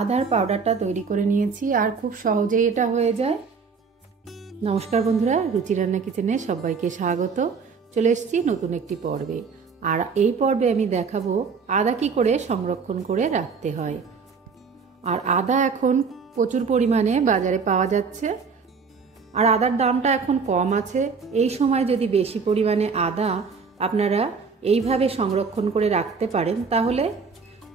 আদার পাউডারটা তৈরি করে নিয়েছি আর খুব সহজেই এটা হয়ে যায়। নমস্কার বন্ধুরা, রুচি রান্না কিচেনে সবাইকে স্বাগত। চলে এসেছি নতুন একটি পর্বে। আর এই পর্বে আমি দেখাবো আদা কি করে সংরক্ষণ করে রাখতে হয়। আর আদা এখন প্রচুর পরিমাণে বাজারে পাওয়া যাচ্ছে, আর আদার দামটা এখন কম আছে। এই সময় যদি বেশি পরিমাণে আদা আপনারা এইভাবে সংরক্ষণ করে রাখতে পারেন, তাহলে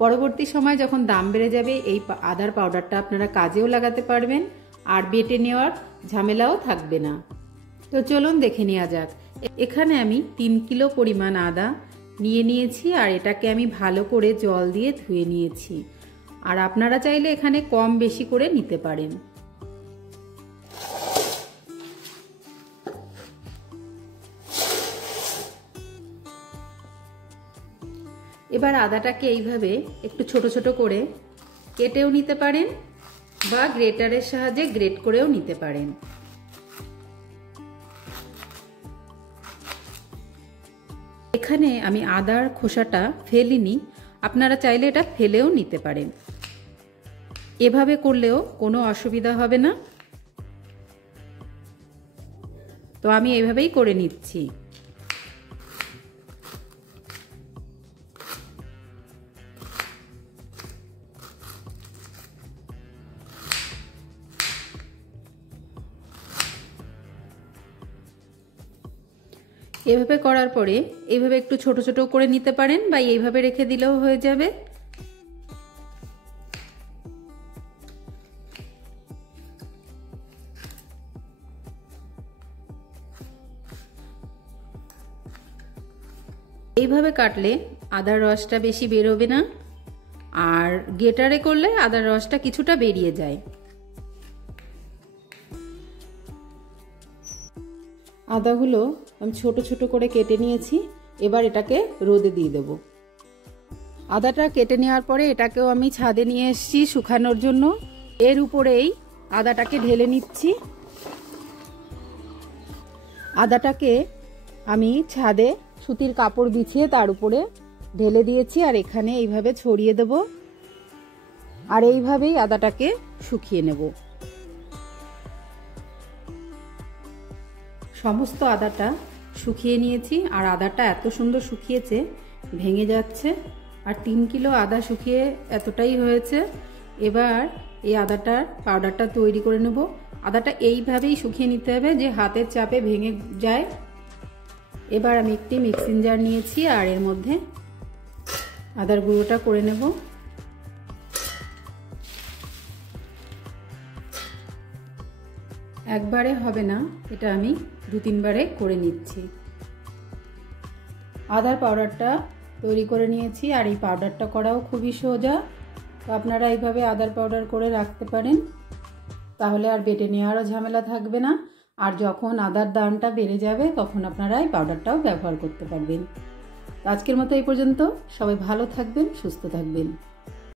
পরবর্তী সময় যখন দাম বেড়ে যাবে এই আদার পাউডারটা আপনারা কাজেও লাগাতে পারবেন, আর বেটে নেওয়ার ঝামেলাও থাকবে না। তো চলুন দেখে নেওয়া যাক। এখানে আমি 3 কিলো পরিমাণ আদা নিয়ে নিয়েছি, আর এটাকে আমি ভালো করে জল দিয়ে ধুয়ে নিয়েছি। আর আপনারা চাইলে এখানে কম বেশি করে নিতে পারেন। এবার আদাটাকে এইভাবে একটু ছোট ছোট করে কেটেও নিতে পারেন, বা গ্রেটারের সাহায্যে গ্রেট করেও নিতে পারেন। এখানে আমি আদার খোসাটা ফেলিনি, আপনারা চাইলে এটা ফেলেও নিতে পারেন। এভাবে করলেও কোনো অসুবিধা হবে না। তো আমি এইভাবেই করে নিচ্ছি। এভাবে করার পরে এইভাবে একটু ছোট ছোট করে নিতে পারেন, বা এইভাবে রেখে দিলেও হয়ে যাবে। এইভাবে কাটলে আদার রসটা বেশি বেরোবে না, আর গ্রেটারে করলে আদার রসটা কিছুটা বেরিয়ে যায়। আদাগুলো আমি ছোট ছোট করে কেটে নিয়েছি। এবার এটাকে রোদে দিয়ে দেব। আদাটা কেটে নেওয়ার পরে এটাকেও আমি ছাদে নিয়ে এসেছি শুকানোর জন্য। এর উপরেই আদাটাকে ঢেলে নিচ্ছি। আদাটাকে আমি ছাদে সুতির কাপড় বিছিয়ে তার উপরে ঢেলে দিয়েছি, আর এখানে এইভাবে ছড়িয়ে দেব। আর এইভাবেই আদাটাকে শুকিয়ে নেব। সমস্ত আদাটা শুকিয়ে নিয়েছি, আর আদাটা এত সুন্দর শুকিয়েছে ভেঙে যাচ্ছে। আর 3 কিলো আদা শুকিয়ে এতটাই হয়েছে। এবার এই আদাটার পাউডারটা তৈরি করে নেব। আদাটা এইভাবেই শুকিয়ে নিতে হবে যে হাতের চাপে ভেঙে যায়। এবার আমি একটি মিক্সিং জার নিয়েছি, আর এর মধ্যে আদার গুঁড়োটা করে নেব। একবারে হবে না, এটা আমি 2-3 বারে করে নিচ্ছি। আদার পাউডারটা তৈরি করে নিয়েছি, আর এই পাউডারটা করাও খুবই সোজা। তো আপনারা এইভাবে আদার পাউডার করে রাখতে পারেন, তাহলে আর বেটে নেওয়ারও ঝামেলা থাকবে না। আর যখন আদার দামটা বেড়ে যাবে তখন আপনারা এই পাউডারটাও ব্যবহার করতে পারবেন। আজকের মতো এই পর্যন্ত। সবাই ভালো থাকবেন, সুস্থ থাকবেন।